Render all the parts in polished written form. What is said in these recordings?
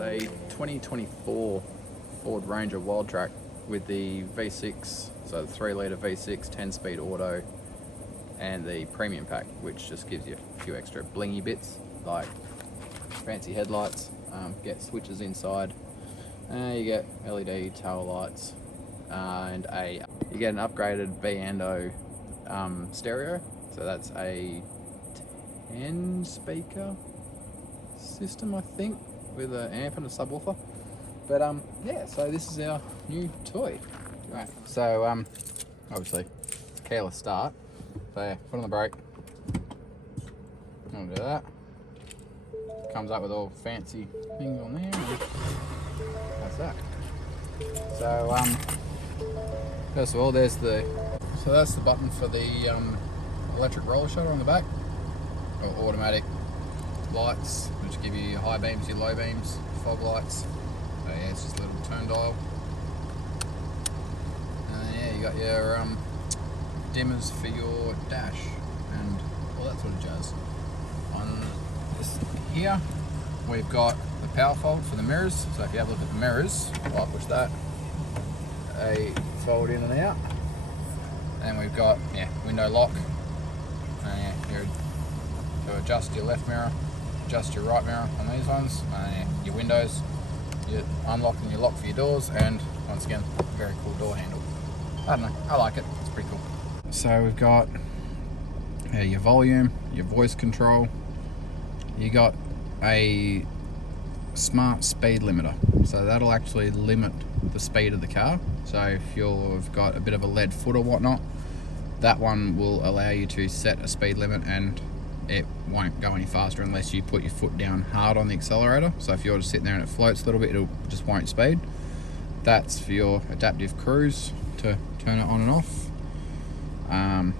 a 2024 Ford Ranger Wildtrak with the V6, so the 3-litre V6, 10-speed auto, and the premium pack, which just gives you a few extra blingy bits like fancy headlights, get switches inside, you get LED tail lights, and you get an upgraded B&O stereo. So that's a 10-speaker system, I think, with an amp and a subwoofer. But yeah, so this is our new toy. Right. So obviously it's a careless start. So yeah, foot on the brake. I'll do that. Comes up with all fancy things on there. That's that. So first of all, that's the button for the electric roller shutter on the back, or automatic lights, which give you your high beams, your low beams, fog lights. So yeah, it's just a little turn dial. And then yeah, you got your dimmers for your dash and all that sort of jazz. On this here, we've got the power fold for the mirrors. So if you have a look at the mirrors, I'll push that. They fold in and out. And we've got window lock. Here to adjust your left mirror, adjust your right mirror on these ones. Your windows, you unlock and you lock for your doors, and once again, very cool door handle. I don't know, I like it. It's pretty cool. So we've got your volume, your voice control. You got a smart speed limiter, so that'll actually limit the speed of the car. So if you've got a bit of a lead foot or whatnot, that one will allow you to set a speed limit and it won't go any faster unless you put your foot down hard on the accelerator. So if you're just sitting there and it floats a little bit, it'll just won't speed. That's for your adaptive cruise to turn it on and off.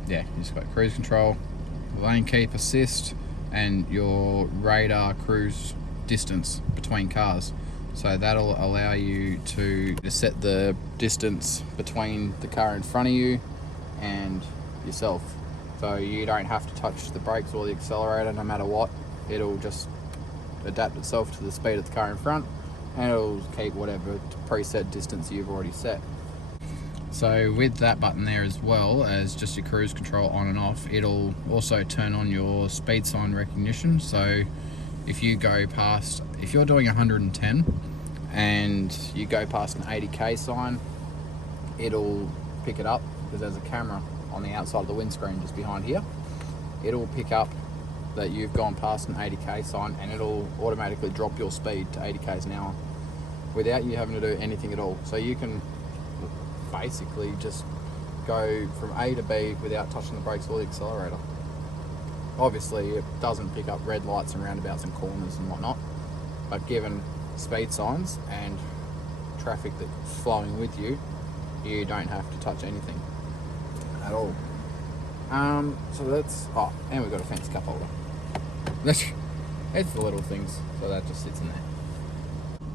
Yeah, you just got cruise control, lane keep assist, and your radar cruise distance between cars. So that'll allow you to set the distance between the car in front of you and yourself. So you don't have to touch the brakes or the accelerator no matter what. It'll just adapt itself to the speed of the car in front, and it'll keep whatever preset distance you've already set. So with that button there, as well as just your cruise control on and off, it'll also turn on your speed sign recognition. So if you go past, if you're doing 110 and you go past an 80k sign, it'll pick it up because there's a camera on the outside of the windscreen just behind here. It'll pick up that you've gone past an 80k sign, and it'll automatically drop your speed to 80k's an hour without you having to do anything at all. So you can basically just go from A to B without touching the brakes or the accelerator. Obviously it doesn't pick up red lights and roundabouts and corners and whatnot, but given speed signs and traffic that's flowing with you, you don't have to touch anything at all. So that's, and we've got a fancy cup holder. It's the little things, so that just sits in there.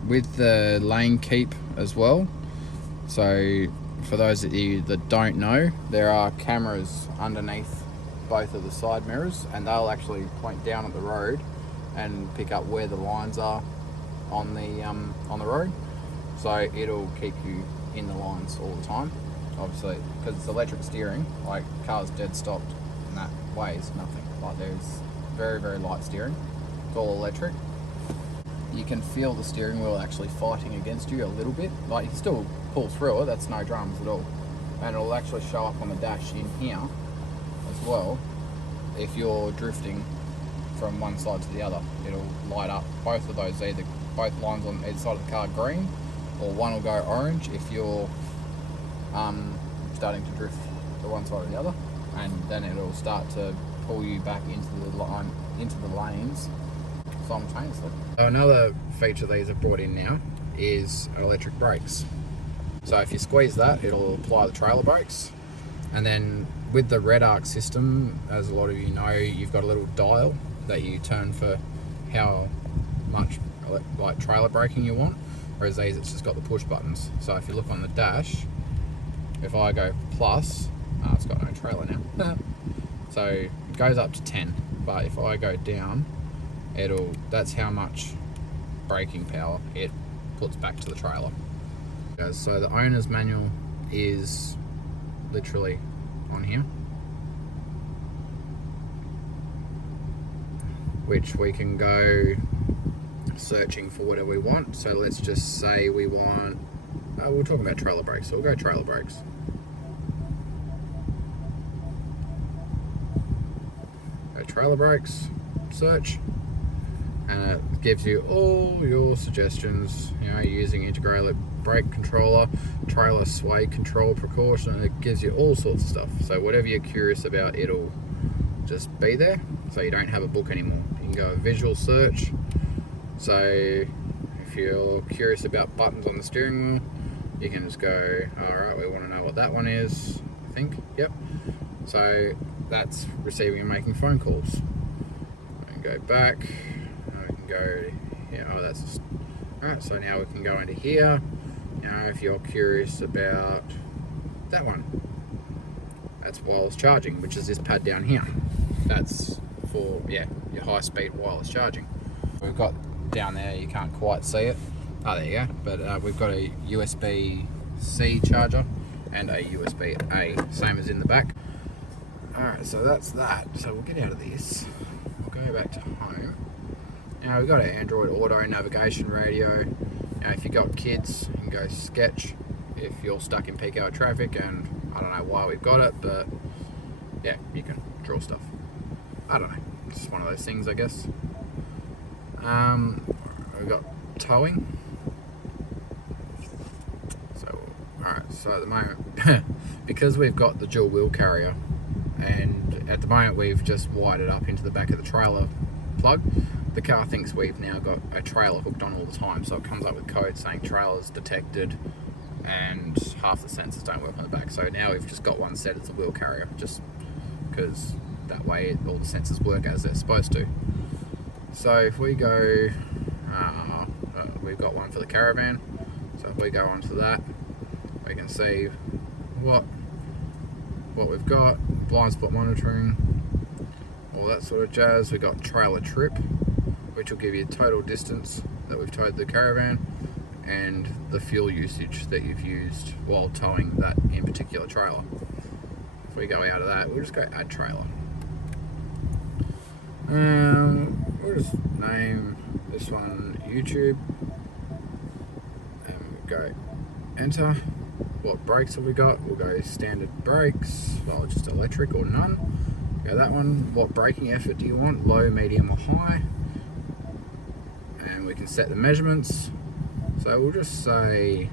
With the lane keep as well, so for those of you that don't know, there are cameras underneath both of the side mirrors, and they'll actually point down at the road and pick up where the lines are on the road. So it'll keep you in the lines all the time. Obviously, because it's electric steering, like car's dead stopped, and that weighs nothing. Like there's very, very light steering. It's all electric. You can feel the steering wheel actually fighting against you a little bit. Like you can still pull through it, that's no dramas at all. And it'll actually show up on the dash in here as well. If you're drifting from one side to the other, it'll light up both of those, either both lines on either side of the car green, or one will go orange if you're starting to drift to one side or the other, and then it'll start to pull you back into the line, into the lanes simultaneously. So another feature these have brought in now is electric brakes. So if you squeeze that, it'll apply the trailer brakes, and then with the red arc system, as a lot of you know, you've got a little dial that you turn for how much like trailer braking you want, whereas these, it's just got the push buttons. So if you look on the dash, if I go plus, it's got no trailer now. So it goes up to 10, but if I go down, that's how much braking power it puts back to the trailer. So the owner's manual is literally on here, which we can go searching for whatever we want. So let's just say we want, we're talking about trailer brakes, so we'll go trailer brakes. Go trailer brakes, search, and it gives you all your suggestions, you know, using integrated brake controller, trailer sway control precaution. It gives you all sorts of stuff. So whatever you're curious about, it'll just be there, so you don't have a book anymore. You can go visual search. So if you're curious about buttons on the steering wheel, you can just go, alright, we want to know what that one is, I think, yep. So that's receiving and making phone calls. We can go back, we can go here, oh that's just, alright, so now we can go into here. You know, if you're curious about that one, that's wireless charging, which is this pad down here. That's for, yeah, your high-speed wireless charging. We've got down there, you can't quite see it. Oh, there you go. But we've got a USB-C charger and a USB-A, same as in the back. Alright, so that's that. So we'll get out of this. We'll go back to home. Now we've got an Android Auto navigation radio. Now if you've got kids, you can go sketch if you're stuck in peak hour traffic, and I don't know why we've got it, but yeah, you can draw stuff. I don't know, it's just one of those things, I guess. We've got towing. So, alright, so at the moment, because we've got the dual wheel carrier, and at the moment we've just wired it up into the back of the trailer plug, the car thinks we've now got a trailer hooked on all the time, so it comes up with code saying trailers detected, and half the sensors don't work on the back. So now we've just got one set as a wheel carrier, just because that way all the sensors work as they're supposed to. So if we go, we've got one for the caravan, so if we go onto that, we can see what we've got, blind spot monitoring, all that sort of jazz. We've got trailer trip, which will give you total distance that we've towed the caravan and the fuel usage that you've used while towing that in particular trailer. If we go out of that, we'll just go add trailer. We'll just name this one YouTube, and we'll go enter. What brakes have we got? We'll go standard brakes, well, just electric or none. Go that one. What braking effort do you want? Low, medium or high? And we can set the measurements. So we'll just say,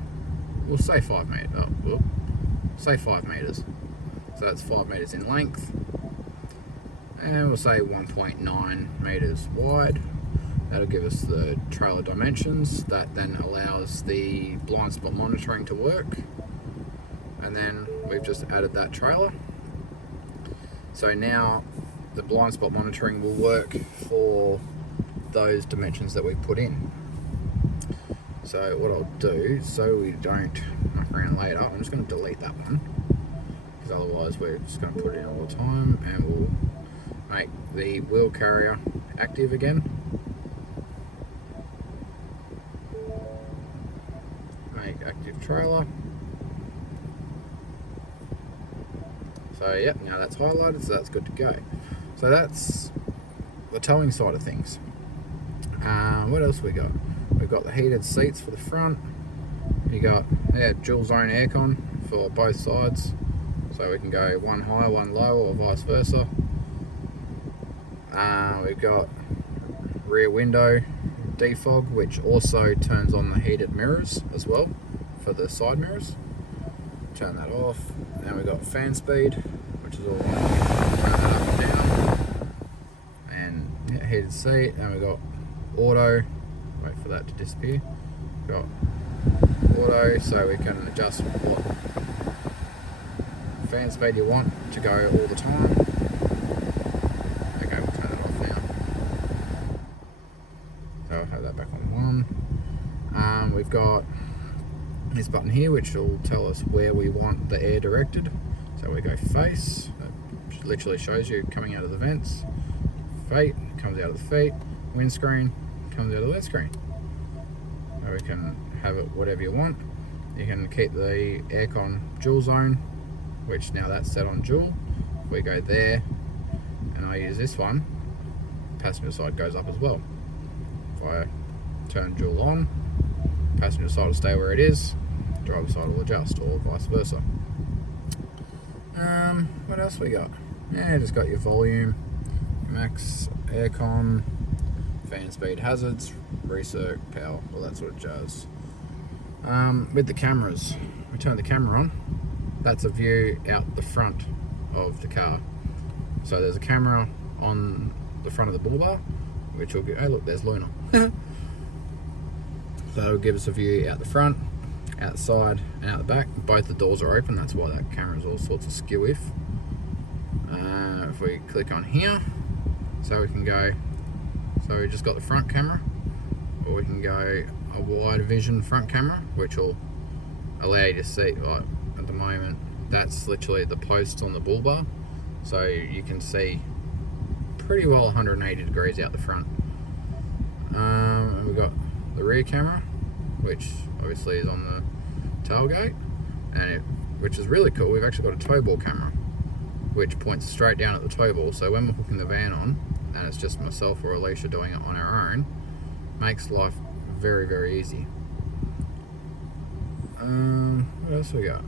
we'll say 5 meters. Oh, well, say 5 meters. So that's 5 meters in length. And we'll say 1.9 meters wide. That'll give us the trailer dimensions. That then allows the blind spot monitoring to work. And then we've just added that trailer. So now the blind spot monitoring will work for those dimensions that we put in. So what I'll do, so we don't muck around later, I'm just going to delete that one, because otherwise we're just going to put it in all the time, and we'll make the wheel carrier active again. Make active trailer. So yep, now that's highlighted, so that's good to go. So that's the towing side of things. What else we got? We've got the heated seats for the front. You got dual zone aircon for both sides, so we can go one high, one low, or vice versa. We've got rear window defog, which also turns on the heated mirrors as well for the side mirrors. Turn that off. Now we've got fan speed, which is all turn that up and down, and heated seat. And we've got auto. Wait for that to disappear. We've got auto, so we can adjust what fan speed you want to go all the time. Okay, we'll turn that off now. So I'll have that back on one. We've got this button here, which will tell us where we want the air directed. So we go face, that literally shows you coming out of the vents. Feet, comes out of the feet. Windscreen, comes out of the windscreen. so we can have it whatever you want. You can keep the aircon dual zone, which now that's set on dual. If we go there and I use this one, passenger side goes up as well. If I turn dual on, passenger side will stay where it is, driver side will adjust, or vice versa. What else we got? Yeah, just got your volume, max aircon, fan speed, hazards, recirc, power, all that sort of jazz. With the cameras, we turn the camera on. That's a view out the front of the car. So there's a camera on the front of the bull bar, which will get, oh look, there's Luna. So it'll give us a view out the front, outside, and out the back. Both the doors are open, that's why that camera is all sorts of skew if. If we click on here, so we can go, so we just got the front camera, or we can go a wide vision front camera, which will allow you to see, like at the moment, that's literally the posts on the bull bar, so you can see pretty well 180 degrees out the front. And we've got the rear camera, which obviously is on the tailgate, and which is really cool. We've actually got a tow ball camera, which points straight down at the tow ball. So when we're hooking the van on, and it's just myself or Alicia doing it on our own, makes life very, very easy. What else we got?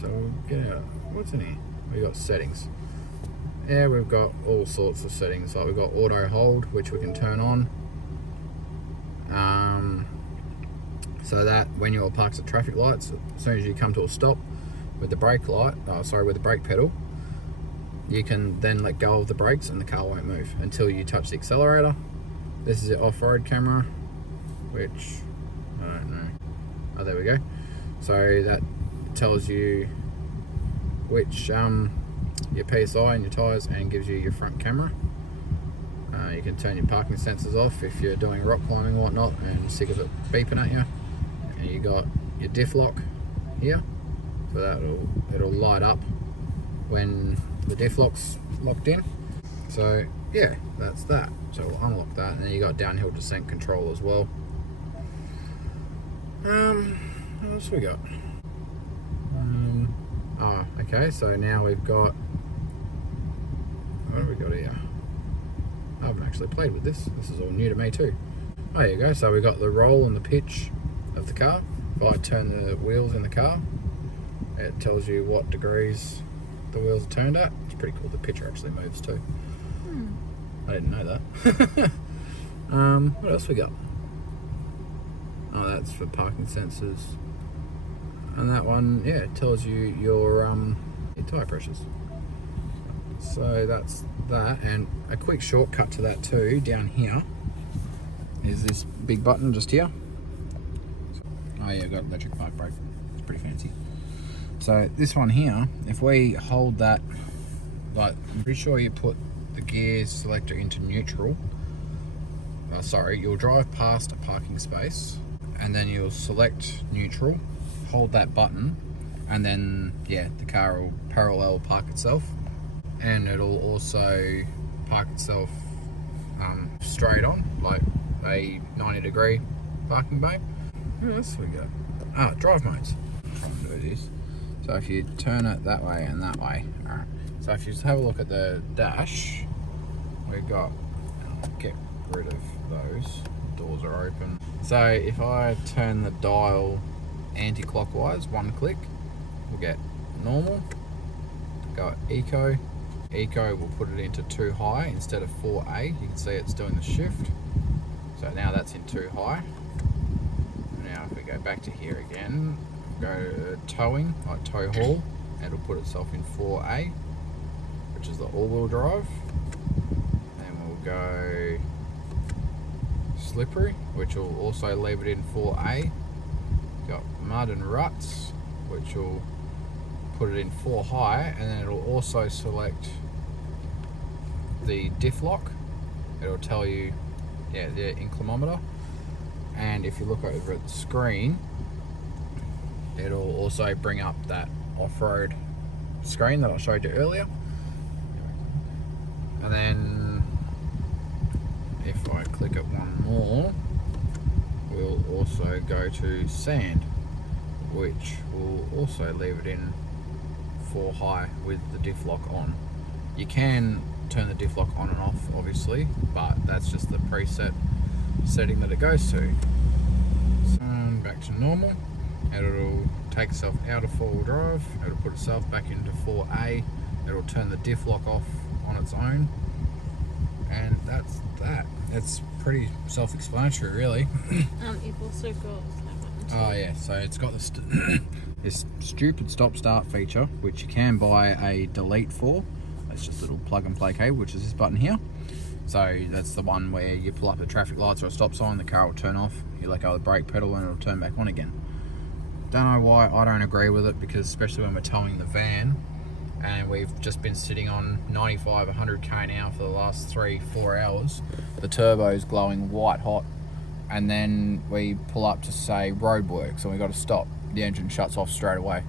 So we'll get out. What's in here? We got settings. Yeah, we've got all sorts of settings. Like we've got auto hold, which we can turn on. So that when you're parked at traffic lights, as soon as you come to a stop with the brake light, with the brake pedal, you can then let go of the brakes and the car won't move until you touch the accelerator. This is the off-road camera, which I don't know. Oh, there we go. So that tells you which your PSI and your tyres, and gives you your front camera. You can turn your parking sensors off if you're doing rock climbing or whatnot and sick of it beeping at you. And you got your diff lock here, so it'll light up when the diff lock's locked in. So yeah, that's that. So we'll unlock that, and then you got downhill descent control as well. What else we got? Okay, so now we've got, what have we got here? I haven't actually played with this. This is all new to me too. Oh, there you go. So we got the roll and the pitch of the car. If I turn the wheels in the car, it tells you what degrees the wheels are turned at. It's pretty cool. The picture actually moves too. I didn't know that. What else we got? Oh, that's for parking sensors. And that one, yeah, it tells you your tyre pressures. So that's that, and a quick shortcut to that too, down here, is this big button just here. Oh yeah, I've got electric park brake. It's pretty fancy. So this one here, if we hold that, like, I'm pretty sure you put the gear selector into neutral. You'll drive past a parking space, and then you'll select neutral, hold that button, and then yeah, the car will parallel park itself, and it'll also park itself straight on, like a 90-degree parking bay. What else we got? Drive modes. I'm trying to do this. So if you turn it that way and that way, alright. So if you just have a look at the dash, we've got, get rid of those, doors are open. So if I turn the dial anti-clockwise, one click, we'll get normal, go eco. Eco will put it into 2 high instead of 4A. You can see it's doing the shift. So now that's in 2 high. Now if we go back to here again, go to towing, like tow haul, and it'll put itself in 4A, which is the all-wheel drive. And we'll go slippery, which will also leave it in 4A. Got mud and ruts, which will put it in 4 high, and then it'll also select the diff lock. It'll tell you, yeah, the inclinometer. And if you look over at the screen, it'll also bring up that off-road screen that I showed you earlier. And then if I click it one more, we'll also go to sand, which will also leave it in 4 high with the diff lock on. You can turn the diff lock on and off obviously, but that's just the preset setting that it goes to. So back to normal, and it'll take itself out of 4-wheel drive, it'll put itself back into 4A, it'll turn the diff lock off on its own, and that's that. It's pretty self-explanatory really. You've also got that button too. Oh yeah, so it's got this stupid stop-start feature, which you can buy a delete for. It's just a little plug-and-play cable, which is this button here. So that's the one where you pull up a traffic lights or a stop sign, the car will turn off, you let go of the brake pedal and it'll turn back on again. Don't know why I don't agree with it, because especially when we're towing the van and we've just been sitting on 95, 100k an hour for the last 3-4 hours, the turbo's glowing white hot, and then we pull up to say roadworks and we got to stop, the engine shuts off straight away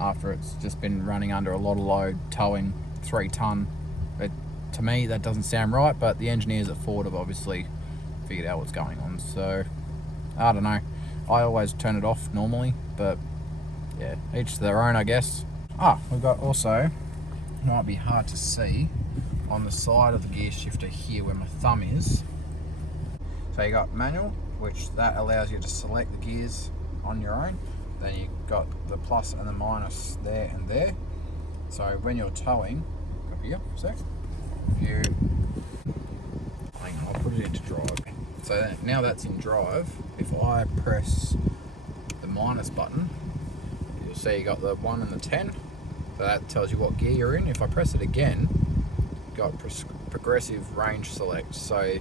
after it's just been running under a lot of load, towing 3 ton. To me that doesn't sound right, but the engineers at Ford have obviously figured out what's going on, so I don't know. I always turn it off normally, but yeah, each to their own, I guess. We've got also, might be hard to see, on the side of the gear shifter here where my thumb is. So you got manual, which that allows you to select the gears on your own. Then you got the plus and the minus there and there. So when you're towing, up here, a sec. Hang on, I'll put it into drive. So now that's in drive, if I press the minus button, you'll see you got the 1 and the 10. So that tells you what gear you're in. If I press it again, you've got progressive range select. So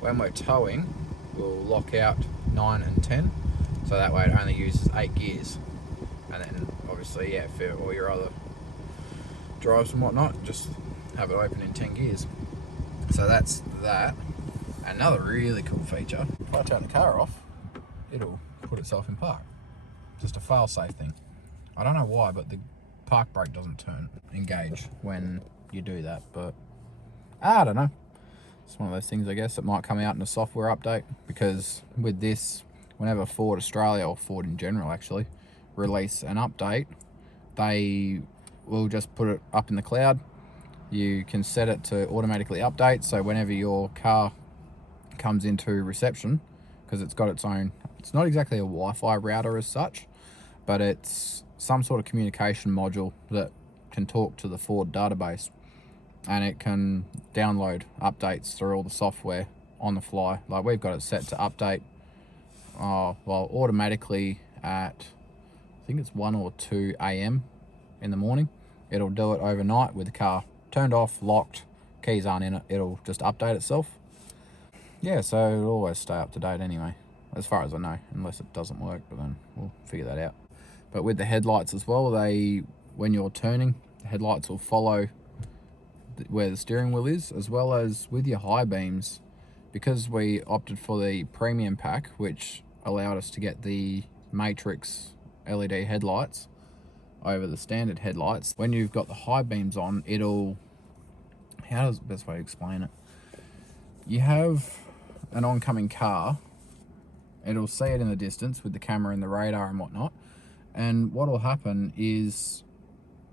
when we're towing, we'll lock out 9 and 10. So that way it only uses 8 gears. And then obviously, yeah, for all your other drives and whatnot, just have it open in 10 gears. So that's that. Another really cool feature, if I turn the car off, it'll put itself in park. Just a fail-safe thing. I don't know why, but the park brake doesn't engage when you do that, but I don't know. It's one of those things, I guess, that might come out in a software update, because with this, whenever Ford Australia, or Ford in general actually, release an update, they will just put it up in the cloud. You can set it to automatically update, so whenever your car comes into reception, because it's got its own, it's not exactly a Wi-Fi router as such, but it's some sort of communication module that can talk to the Ford database, and it can download updates through all the software on the fly. Like we've got it set to update automatically at, I think it's 1 or 2 a.m. in the morning. It'll do it overnight with the car turned off, locked, keys aren't in it, it'll just update itself. Yeah, so it'll always stay up to date anyway, as far as I know, unless it doesn't work, but then we'll figure that out. But with the headlights as well, when you're turning, the headlights will follow where the steering wheel is, as well as with your high beams. Because we opted for the premium pack, which allowed us to get the matrix LED headlights over the standard headlights, when you've got the high beams on, it'll, how's the best way to explain it? You have an oncoming car, it'll see it in the distance with the camera and the radar and whatnot, and what'll happen is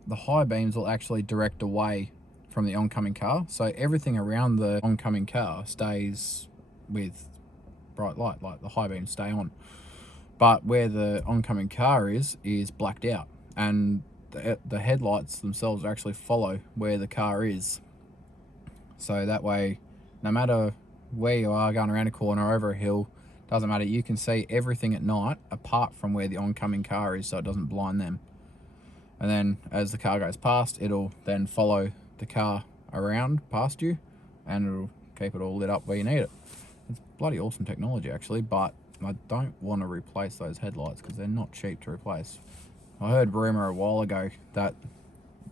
the high beams will actually direct away from the oncoming car, so everything around the oncoming car stays with bright light, like the high beams stay on, but where the oncoming car is blacked out, and the headlights themselves actually follow where the car is. So that way, no matter where you are, going around a corner, over a hill, doesn't matter, you can see everything at night apart from where the oncoming car is, so it doesn't blind them. And then as the car goes past, it'll then follow the car around past you, and it'll keep it all lit up where you need it. It's bloody awesome technology actually, but I don't want to replace those headlights because they're not cheap to replace. I heard rumour a while ago that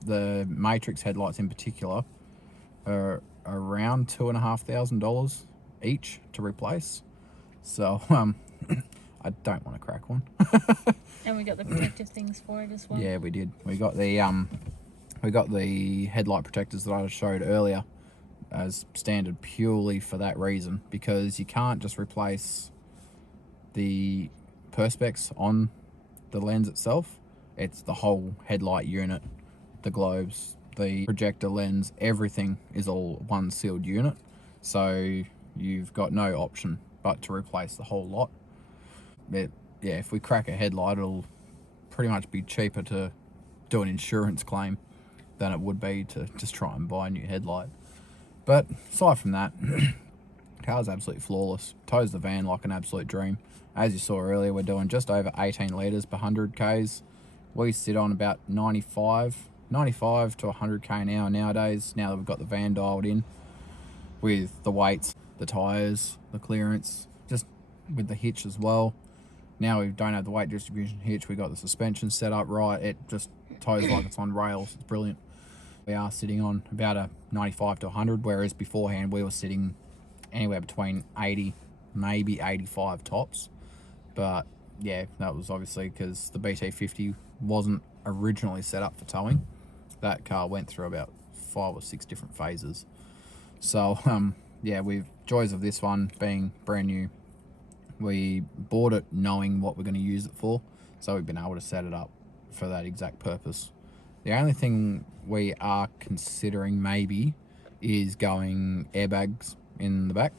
the Matrix headlights in particular are around $2,500 each to replace. So I don't want to crack one. And we got the protective things for it as well. Yeah, we did. We got the headlight protectors that I showed earlier as standard purely for that reason, because you can't just replace the perspex on the lens itself. It's the whole headlight unit, the globes, the projector lens, everything is all one sealed unit. So you've got no option but to replace the whole lot. Yeah, if we crack a headlight, it'll pretty much be cheaper to do an insurance claim than it would be to just try and buy a new headlight. But aside from that, car's absolutely flawless. Tows the van like an absolute dream. As you saw earlier, we're doing just over 18 litres per 100 Ks. We sit on about 95 to 100 K an hour nowadays, now that we've got the van dialed in, with the weights, the tyres, the clearance, just with the hitch as well. Now we don't have the weight distribution hitch, we got the suspension set up right, it just tows like it's on rails. It's brilliant. We are sitting on about a 95 to 100, whereas beforehand we were sitting anywhere between 80, maybe 85 tops. But yeah, that was obviously because the BT50 wasn't originally set up for towing. That car went through about 5 or 6 different phases. So yeah, we've joys of this one being brand new. We bought it knowing what we're going to use it for, so we've been able to set it up for that exact purpose. The only thing we are considering maybe is going airbags in the back.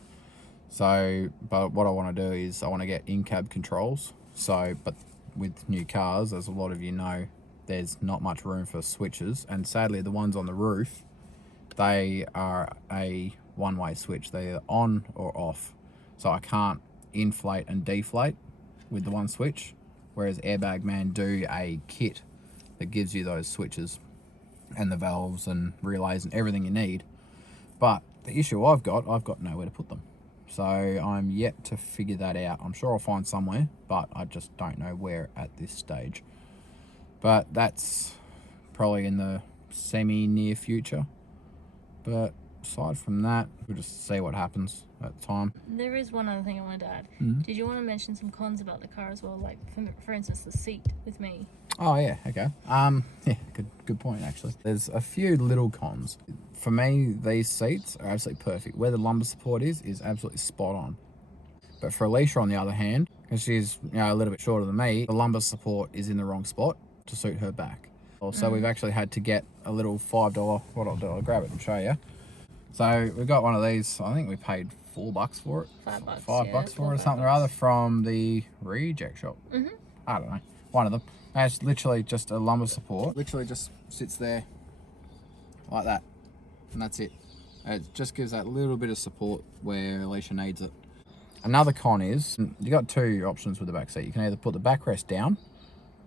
So, but what I want to do is I want to get in-cab controls. So, but with new cars, as a lot of you know, there's not much room for switches, and sadly the ones on the roof, they are a one-way switch. They're on or off, so I can't inflate and deflate with the one switch, whereas Airbag Man do a kit that gives you those switches and the valves and relays and everything you need. But the issue I've got nowhere to put them, so I'm yet to figure that out. I'm sure I'll find somewhere, but I just don't know where at this stage. But that's probably in the semi-near future. But aside from that, we'll just see what happens at the time. There is one other thing I wanted to add. Did you want to mention some cons about the car as well? Like, for instance, the seat with me. Oh yeah, okay. Yeah, good point actually. There's a few little cons. For me, these seats are absolutely perfect. Where the lumbar support is absolutely spot on. But for Alicia, on the other hand, because she's a little bit shorter than me, the lumbar support is in the wrong spot to suit her back. So we've actually had to get a little $5, what I'll do, I'll grab it and show you. So we got one of these, I think we paid $4 for it. $5. $5 for it or something or other from the reject shop. I don't know, one of them. And it's literally just a lumbar support. Literally just sits there like that, and that's it. It just gives that little bit of support where Alicia needs it. Another con is, you got two options with the back seat. You can either put the backrest down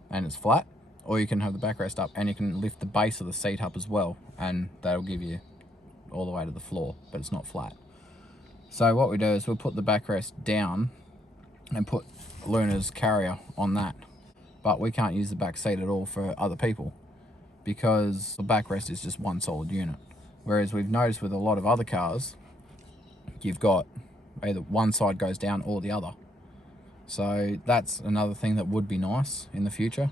and it's flat, or you can have the backrest up and you can lift the base of the seat up as well, and that'll give you all the way to the floor, but it's not flat. So what we do is we'll put the backrest down and put Luna's carrier on that, but we can't use the back seat at all for other people because the backrest is just one solid unit. Whereas we've noticed with a lot of other cars, you've got either one side goes down or the other. So that's another thing that would be nice in the future.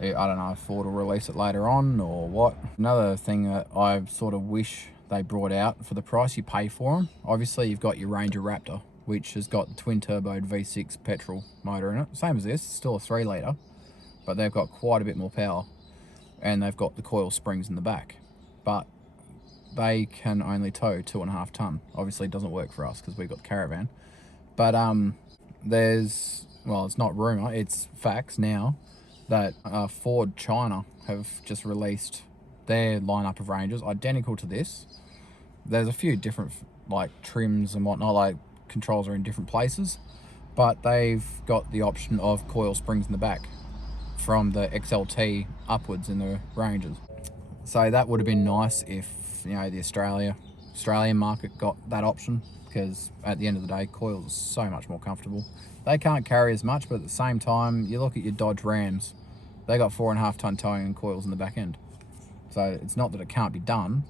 I don't know if Ford will release it later on or what. Another thing that I sort of wish they brought out, for the price you pay for them, obviously you've got your Ranger Raptor, which has got the twin-turboed V6 petrol motor in it. Same as this, still a 3 litre, but they've got quite a bit more power, and they've got the coil springs in the back. But they can only tow 2.5 tonne. Obviously it doesn't work for us because we've got the Caravan. But there's, well, it's not rumour, it's facts now, that Ford China have just released their lineup of Rangers identical to this. There's a few different like trims and whatnot, like controls are in different places, but they've got the option of coil springs in the back from the XLT upwards in the Rangers. So that would have been nice if, you know, the Australian market got that option, because at the end of the day, coils are so much more comfortable. They can't carry as much, but at the same time, you look at your Dodge Rams, they got 4.5 tonne towing and coils in the back end. So it's not that it can't be done,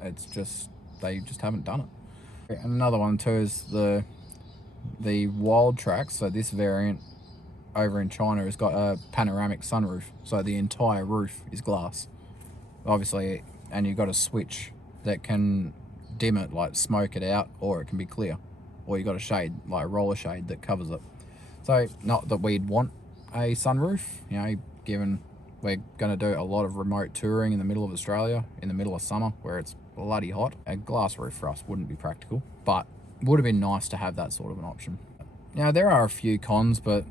it's just they just haven't done it. And another one too is the Wildtrak. So this variant over in China has got a panoramic sunroof, so the entire roof is glass, obviously, and you've got a switch that can dim it, like smoke it out, or it can be clear, or you've got a shade, like a roller shade that covers it. So not that we'd want a sunroof, you know, given we're going to do a lot of remote touring in the middle of Australia in the middle of summer where it's bloody hot. A glass roof for us wouldn't be practical, but would have been nice to have that sort of an option. Now, there are a few cons, but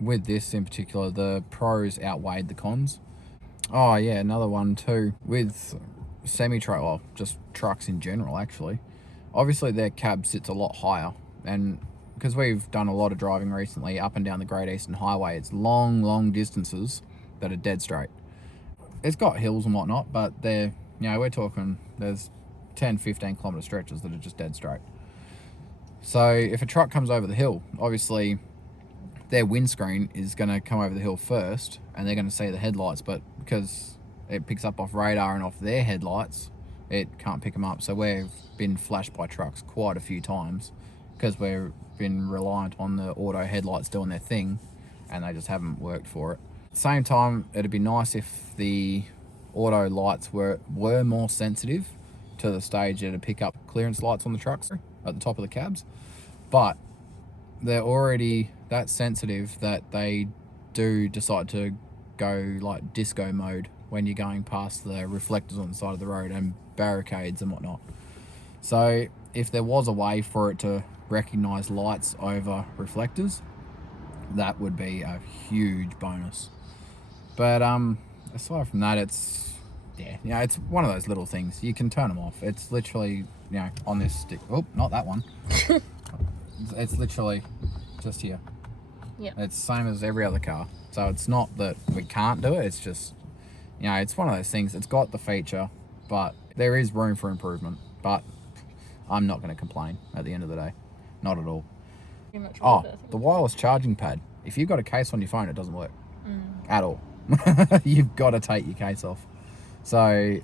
with this in particular, the pros outweighed the cons. Oh yeah, another one too, with semi-truck, well, just trucks in general actually. Obviously their cab sits a lot higher, and because we've done a lot of driving recently up and down the Great Eastern Highway, it's long distances that are dead straight. It's got hills and whatnot, but they're, you know, we're talking there's 10-15 kilometre stretches that are just dead straight. So if a truck comes over the hill, obviously their windscreen is going to come over the hill first and they're going to see the headlights, but because it picks up off radar and off their headlights, it can't pick them up. So we've been flashed by trucks quite a few times because we've been reliant on the auto headlights doing their thing, and they just haven't worked for it. At the same time, it'd be nice if the auto lights were more sensitive to the stage it'd pick up clearance lights on the trucks at the top of the cabs, but they're already that sensitive that they do decide to go like disco mode when you're going past the reflectors on the side of the road and barricades and whatnot. So if there was a way for it to recognize lights over reflectors, that would be a huge bonus. But aside from that, it's, yeah, you know, it's one of those little things. You can turn them off. It's literally, you know, on this stick. Oh, not that one. It's literally just here. Yeah. It's the same as every other car. So it's not that we can't do it. It's just, you know, it's one of those things. It's got the feature, but there is room for improvement. But I'm not going to complain at the end of the day. Not at all. Pretty much Oh, the wireless charging pad. If you've got a case on your phone, it doesn't work at all. You've got to take your case off. So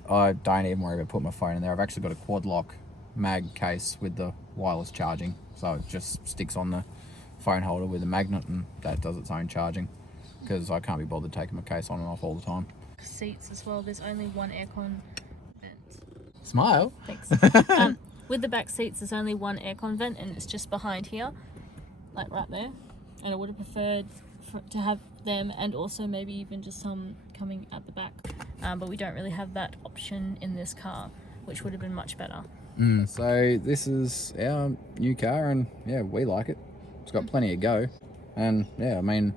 I don't even worry about putting my phone in there. I've actually got a quad lock mag case with the wireless charging. So it just sticks on the phone holder with a magnet, and that does its own charging because I can't be bothered taking my case on and off all the time. Seats as well. There's only one aircon vent. Smile. Thanks. With the back seats, there's only one aircon vent, and it's just behind here, like right there. And I would have preferred to have them, and also maybe even just some coming at the back. But we don't really have that option in this car, which would have been much better. So this is our new car, and yeah, we like it. It's got plenty of go, and yeah, I mean,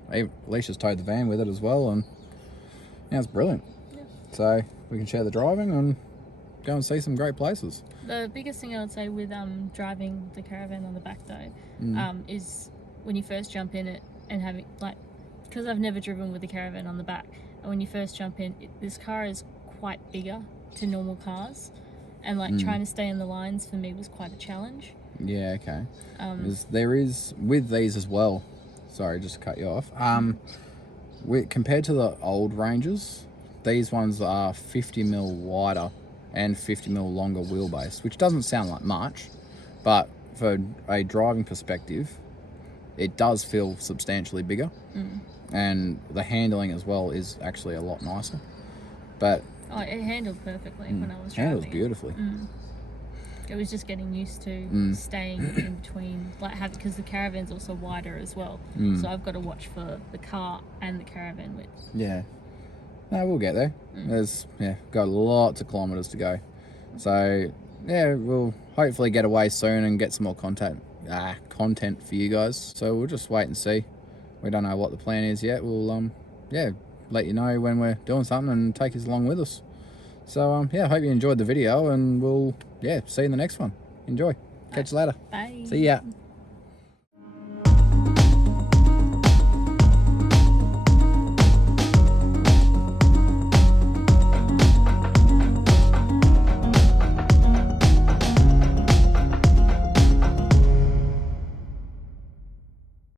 Alicia's towed the van with it as well, and yeah, it's brilliant. Yeah. So we can share the driving and go and see some great places. The biggest thing I would say with driving the caravan on the back though, is when you first jump in it and having, like, because I've never driven with the caravan on the back, and when you first jump in, this car is quite bigger to normal cars, and like trying to stay in the lines for me was quite a challenge. Yeah, okay. There is with these as well. Sorry, just to cut you off. Compared to the old Rangers, these ones are 50mm wider and 50mm longer wheelbase, which doesn't sound like much, but for a driving perspective, it does feel substantially bigger, and the handling as well is actually a lot nicer. But it handled perfectly when I was driving. Handles beautifully. It was just getting used to staying in between, like, because the caravan's also wider as well. So I've got to watch for the car and the caravan width. Yeah. No, we'll get there. There's got lots of kilometres to go. So yeah, we'll hopefully get away soon and get some more content for you guys. So we'll just wait and see. We don't know what the plan is yet. We'll let you know when we're doing something and take us along with us. So I hope you enjoyed the video, and we'll see you in the next one. Enjoy. Catch you later. Bye. See ya.